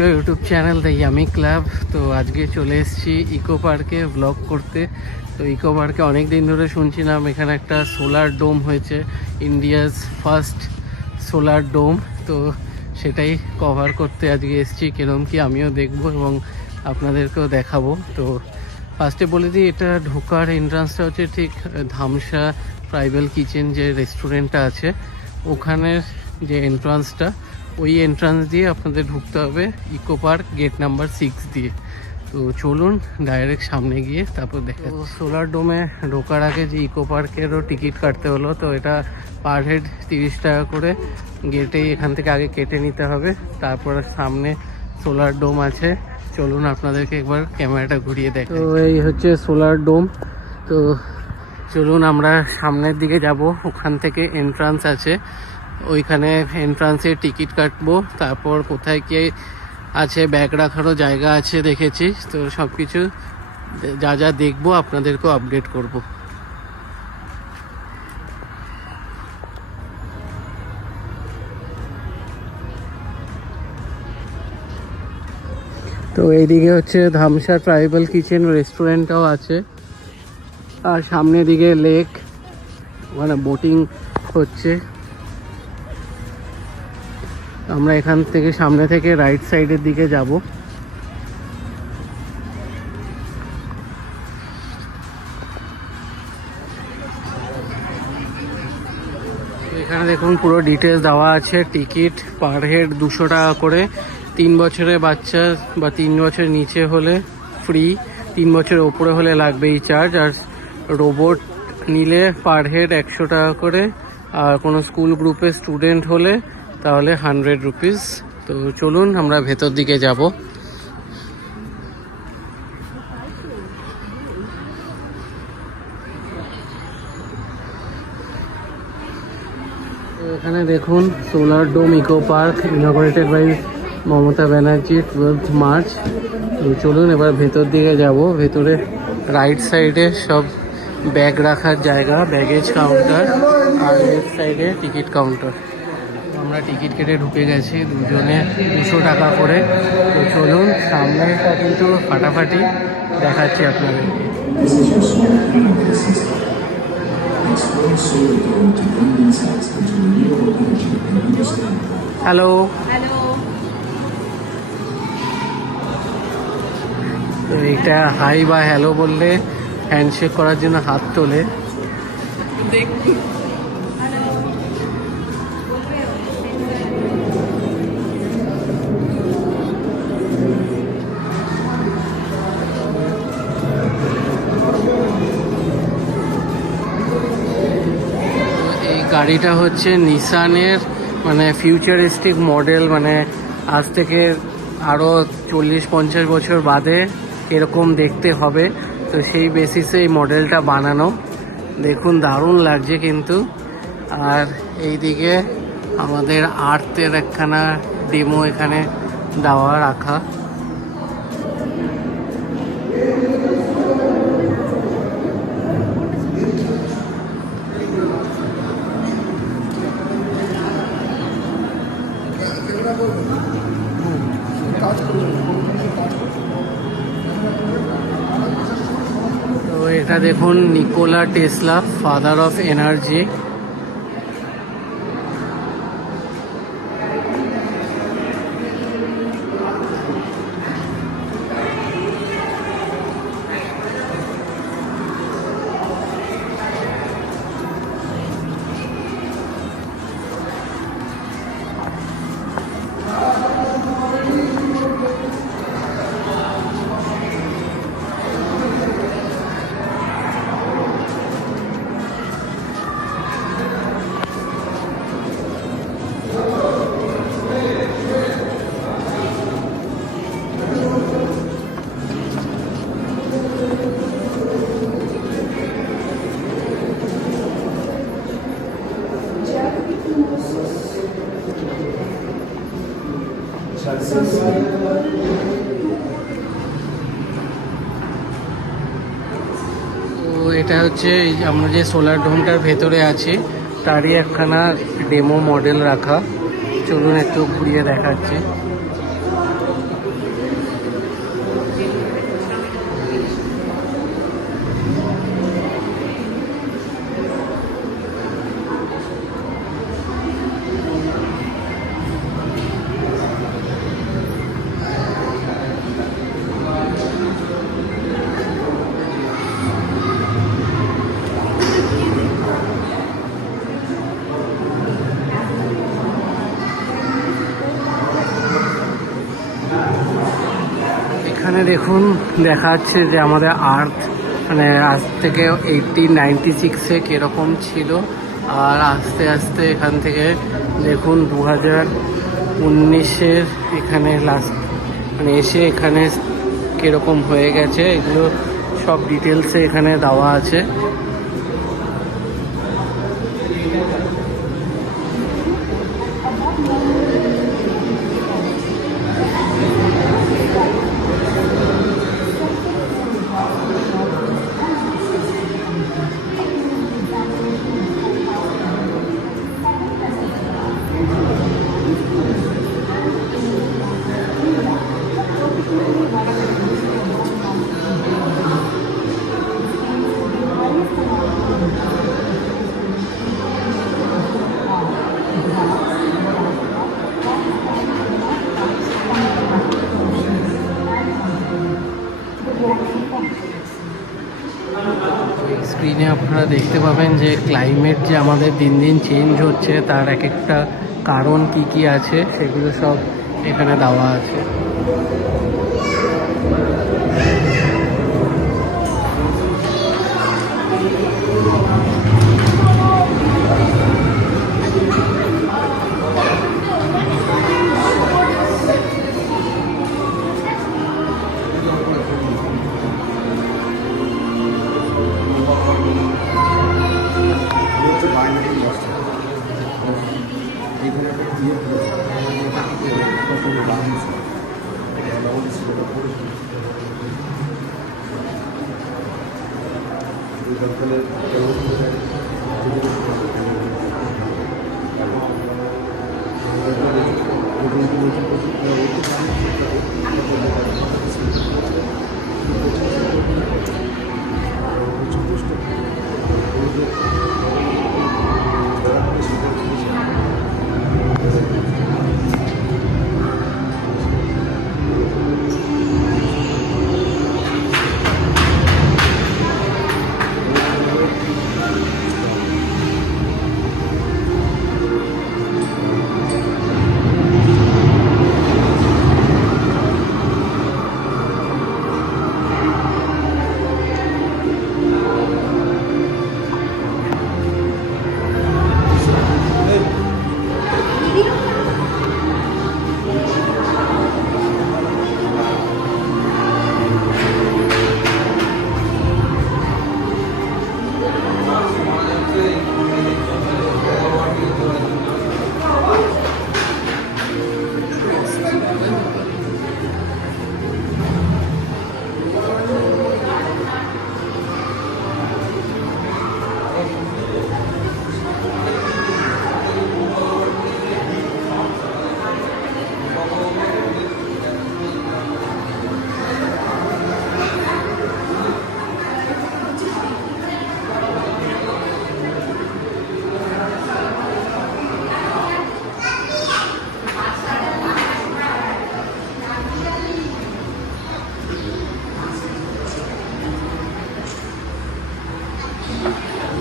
Two YouTube channel the Yummy Club. তো আজকে চলে এসেছি ইকো পার্কে ব্লগ করতে। তো ইকো পার্কে অনেক দিন ধরে শুনছিলাম এখানে একটা সোলার ডোম হয়েছে, ইন্ডিয়াস ফার্স্ট সোলার ডোম। তো সেটাই কভার করতে আজকে এসেছি, কিরম কি আমিও দেখবো এবং আপনাদেরকেও দেখাবো। তো ফার্স্টে বলে দিই, এটা ঢোকার এন্ট্রান্সটা হচ্ছে ঠিক ধামসা ট্রাইবাল কিচেন যে রেস্টুরেন্টটা আছে ওখানের যে এন্ট্রান্সটা, ওই এন্ট্রান্স দিয়ে আপনাদের ঢুকতে হবে ইকো পার্ক গেট নাম্বার 6 দিয়ে। তো চলুন ডাইরেক্ট সামনে গিয়ে তারপর দেখা। সোলার ডোমে ঢোকার আগে যে ইকো পার্কেরও টিকিট কাটতে হলো, তো এটা পার হেড 30 টাকা করে গেটেই এখান থেকে আগে কেটে নিতে হবে। তারপর সামনে সোলার ডোম আছে, চলুন আপনাদেরকে একবার ক্যামেরাটা ঘুরিয়ে দেখ। তো এই হচ্ছে সোলার ডোম। তো চলুন আমরা সামনের দিকে যাব, ওখান থেকে এন্ট্রান্স আছে, ওইখানে এন্ট্রান্সে টিকিট কাটবো। তারপর কোথায় কি আছে, ব্যাগ রাখারও জায়গা আছে দেখেছি। তো সব কিছু যা যা দেখবো আপনাদেরকেও আপডেট করব। তো এইদিকে হচ্ছে ধামসা ট্রাইবাল কিচেন রেস্টুরেন্টটাও আছে, আর সামনের দিকে লেক, ওখানে বোটিং হচ্ছে। আমরা এখান থেকে সামনে থেকে রাইট সাইডের দিকে যাব। এখানে দেখুন পুরো ডিটেলস দেওয়া আছে। টিকিট পার হেড 200 টাকা করে, 3 বছরের বাচ্চা বা 3 বছরের নিচে হলে ফ্রি, 3 বছরের ওপরে হলে লাগবে এই চার্জ। আর রোবট নিলে পার হেড 100 টাকা করে, আর কোনো স্কুল গ্রুপের স্টুডেন্ট হলে তাহলে 100 রুপিস। তো চলুন আমরা ভেতর দিকে যাব। এখানে দেখুন solar dome eco park inaugurated by Mamata Banerjee 12 March. তো চলুন এবার ভেতর দিকে যাব। ভেতরে রাইট সাইডে সব ব্যাগ রাখার জায়গা, ব্যাগেজ কাউন্টার, আর লেফট সাইডে টিকিট কাউন্টার। আমরা টিকিট কেটে ঢুকে গেছি, দুজনে 200 টাকা করে। তো চলুন, সামনেটা কিন্তু ফাটাফাটি দেখাচ্ছি আপনাদেরকে। হ্যালো, তো এটা হাই বা হ্যালো বললে হ্যান্ডশেক করার জন্য হাত তোলে। গাড়িটা হচ্ছে নিসানের মানে ফিউচারিস্টিক মডেল, মানে আজ থেকে আরও 40-50 বছর বাদে এরকম দেখতে হবে। তো সেই বেসিসে এই মডেলটা বানানো। দেখুন দারুণ লাগছে কিন্তু। আর এইদিকে আমাদের আর্থের একখানা ডেমো এখানে দেওয়া রাখা। তো এটা দেখুন Nikola Tesla, father of energy. এটা হচ্ছে আমরা যে সোলার ডোমটার ভেতরে আছি তারই একখানা ডেমো মডেল রাখা। চলুন একটু ঘুরিয়ে দেখাচ্ছি। এখানে দেখুন দেখা যাচ্ছে যে আমাদের আর্থ মানে আজ থেকে 1896-এ কীরকম ছিল, আর আস্তে আস্তে এখান থেকে দেখুন 2019-এর এখানে লাস্ট মানে এসে এখানে কীরকম হয়ে গেছে, এগুলো সব ডিটেলসে এখানে দেওয়া আছে। স্ক্রিনে আপনারা দেখতে পাবেন যে ক্লাইমেট যে আমাদের দিন দিন চেঞ্জ হচ্ছে, তার এক একটা কারণ কি কি আছে সেগুলো সব এখানে দেওয়া আছে।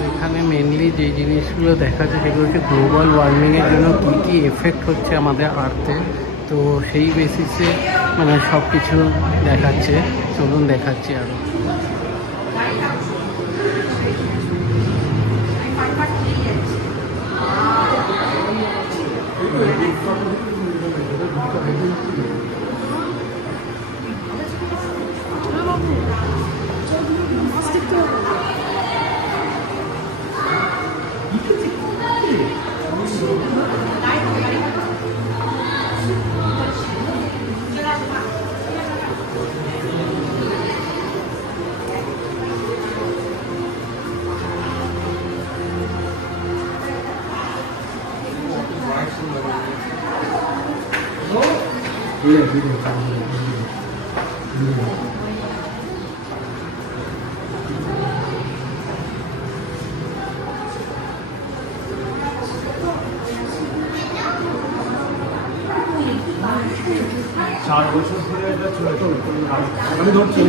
এখানে মেনলি যে জিনিসগুলো দেখাচ্ছে সেগুলো হচ্ছে গ্লোবাল ওয়ার্মিংয়ের জন্য কী কী এফেক্ট হচ্ছে আমাদের আর্থে, তো সেই বেসিসে মানে সব কিছু দেখাচ্ছে। চলুন দেখাচ্ছি আরও। চার বছর ধরে এটা চলে, আমি ধরছি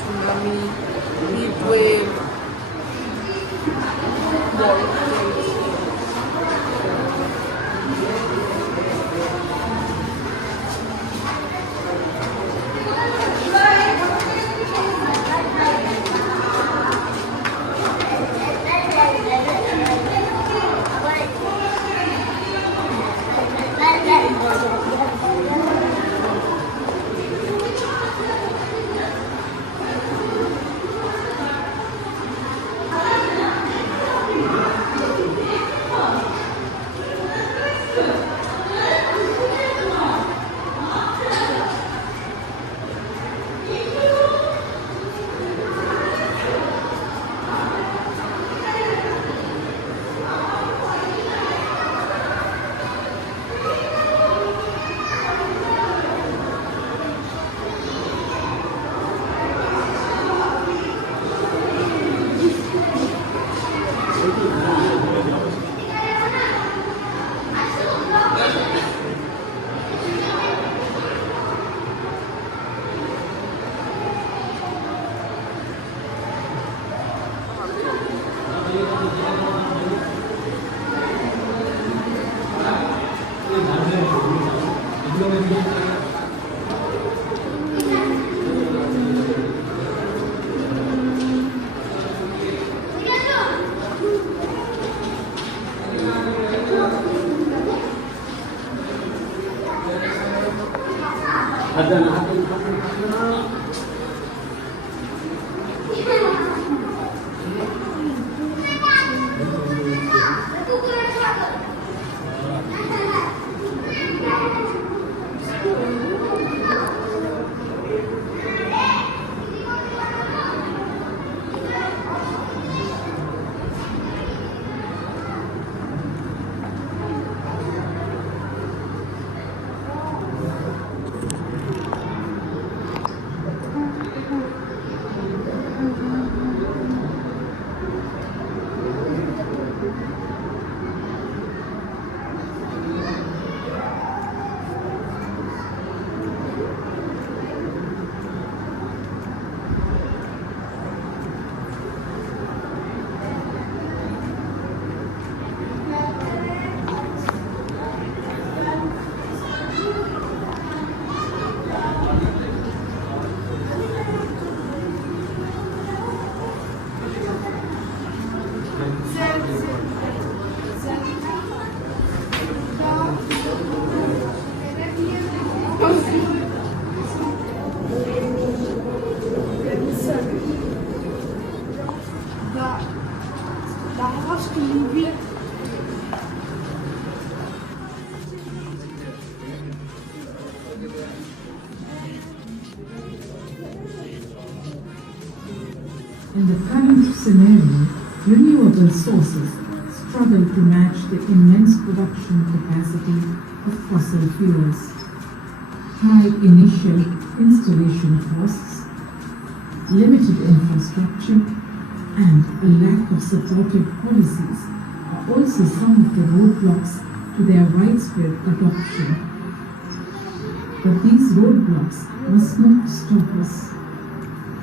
সুনামি, হিট ওয়েভ, বরফ পড়ছে। In the current scenario, renewable sources struggle to match the immense production capacity of fossil fuels. High initial installation costs, limited infrastructure, and a lack of supportive policies are also some of the roadblocks to their widespread adoption. But these roadblocks must not stop us.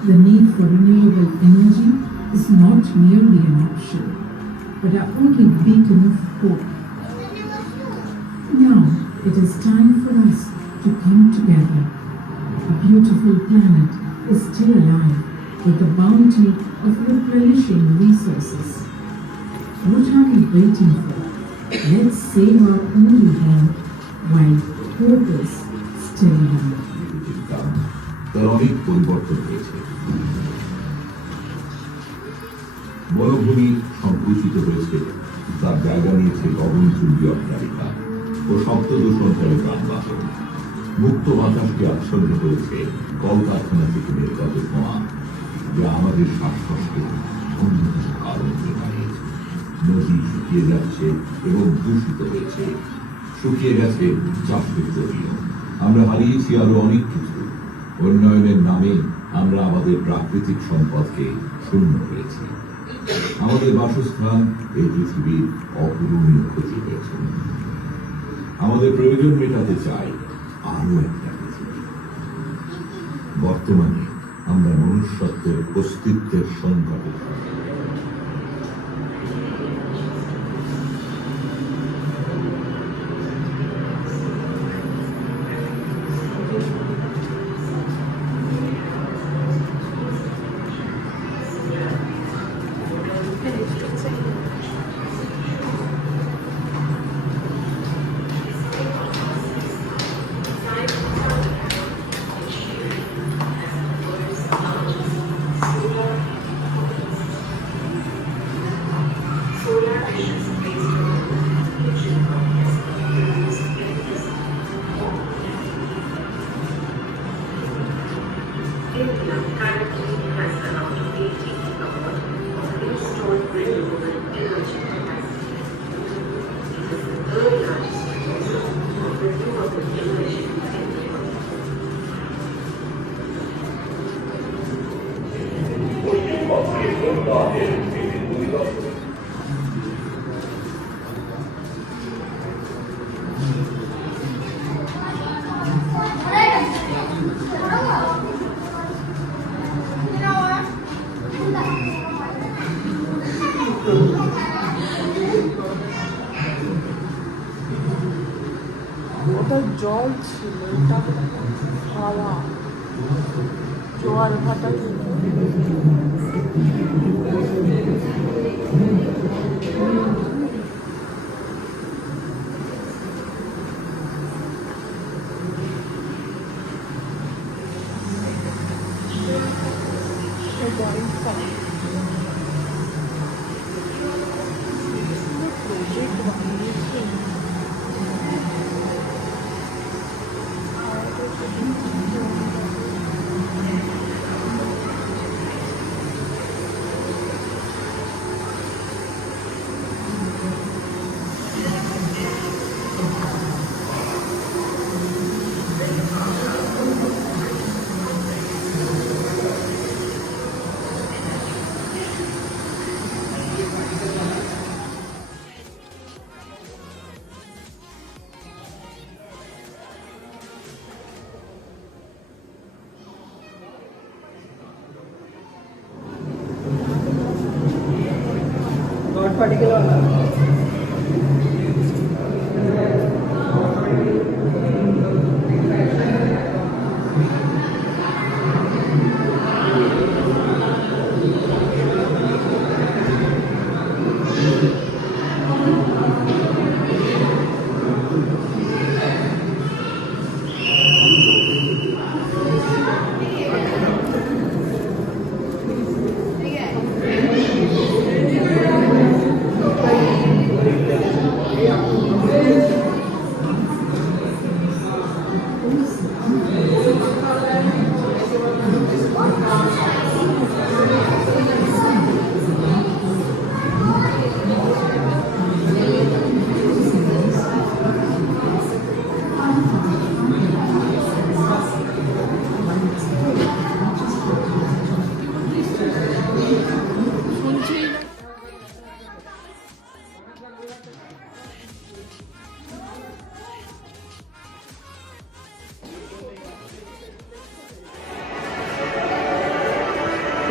The need for renewable energy is not merely an option, but our only beacon of hope. Now it is time for us to come together. A beautiful planet is still alive with the bounty of replenishing resources. What are we waiting for? Let's save our only home while hope is still alive. তার অনেক পরিবর্তন হয়েছে। বনভূমি সংকুচিত হয়েছে, তার জায়গা নিয়েছে গগনচুম্বী অট্টালিকা ও শব্দ দূষণকারী যানবাহন। মুক্ত বাতাসকে আচ্ছন্ন করেছে কলকারখানা থেকে নির্গত ধোঁয়া, যা আমাদের শ্বাসকষ্টের অন্যতম কারণ হয়ে দাঁড়িয়েছে। নদী শুকিয়ে যাচ্ছে এবং দূষিত হয়েছে। শুকিয়ে গেছে চাষের জমিও। আমরা হারিয়েছি আরো অনেক কিছু। উন্নয়নের নামে আমরা আমাদের প্রাকৃতিক সম্পদকে শূন্য করেছি। আমাদের বাসস্থান এই পৃথিবীর অপূরণীয় ক্ষতি হয়েছে। আমাদের প্রয়োজন মেটাতে চাই আরো একটা পৃথিবী। বর্তমানে আমরা মনুষ্যত্বের অস্তিত্বের সংকটে। ওটা জল ছিল, এটা হাওয়া, জোয়ার ভাটা ছিল। প্রজেক্ট বানিয়েছে।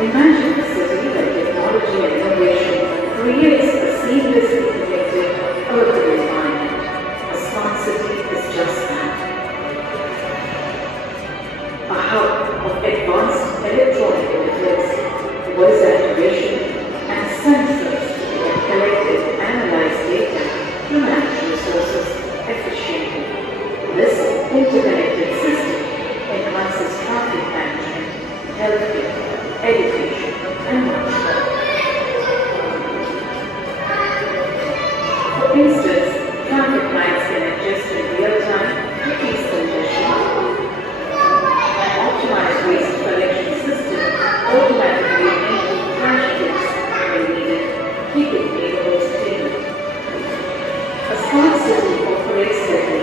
Imagine a city where technology and innovation creates a seamlessly connected urban environment. A smart city is just that. A hub of advanced electronic methods, voice activation, and sensors that collect and analyze data to manage resources efficiently. This interconnected system enhances traffic management, healthcare, education, and much more. For instance, traffic lights can adjust in real time to ease congestion. An optimized waste collection system automatically empties trash bins when needed, keeping neighborhoods clean. A smart city operates with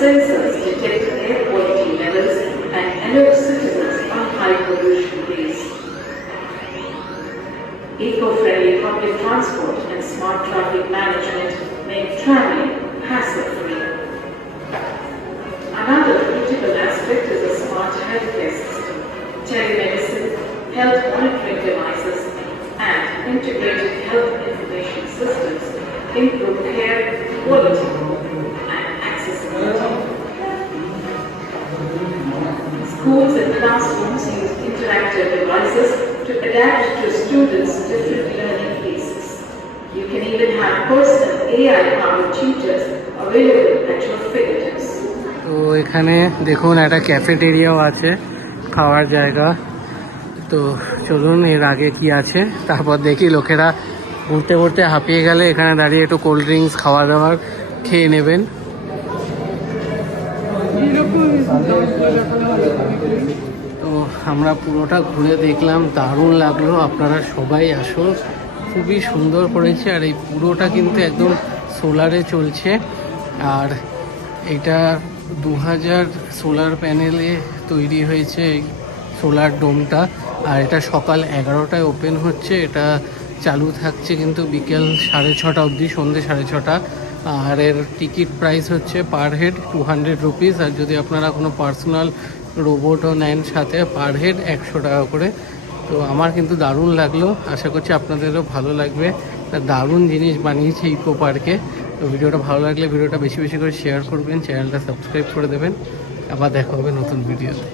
sensors detect air quality levels and alert citizens on high pollution days. Eco-friendly public transport and smart traffic management make traveling hassle-free. Another critical aspect is a smart healthcare system. Telemedicine, health monitoring devices, and integrated health information systems improve care quality and accessibility. Schools and classrooms use interactive devices to adapt to students' different learning paces. You can even have personal AI-powered tutors available at your fingertips. তো এখানে দেখুন একটা ক্যাফেটেরিয়াও আছে, খাওয়ার জায়গা। তো চলুন এর আগে কি আছে তারপর দেখি। লোকেরা ঘুরতে ঘুরতে হাঁপিয়ে গেলে এখানে দাঁড়িয়ে একটু কোল্ড ড্রিঙ্কস খাওয়া দাওয়ার খেয়ে নেবেন। তো আমরা পুরোটা ঘুরে দেখলাম, দারুণ লাগলো। আপনারা সবাই আসো, খুবই সুন্দর করেছে। আর এই পুরোটা কিন্তু একদম সোলারে চলছে। আর এটা 2000 সোলার প্যানেলে তৈরি হয়েছে এই সোলার ডোমটা। আর এটা সকাল 11টায় ওপেন হচ্ছে, এটা চালু থাকছে কিন্তু বিকেল 6:30 অবধি, সন্ধ্যে 6:30। আর এর টিকিট প্রাইস হচ্ছে পার হেড 200 রুপিস। আর যদি আপনারা কোনো পার্সোনাল রোবটও নেন সাথে, পার হেড 100 টাকা করে। তো আমার কিন্তু দারুণ লাগলো, আশা করছি আপনাদেরও ভালো লাগবে। দারুণ জিনিস বানিয়েছে ইকো পার্কে। তো ভিডিওটা ভালো লাগলে ভিডিওটা বেশি বেশি করে শেয়ার করবেন, চ্যানেলটা সাবস্ক্রাইব করে দেবেন। আবার দেখা হবে নতুন ভিডিওতে।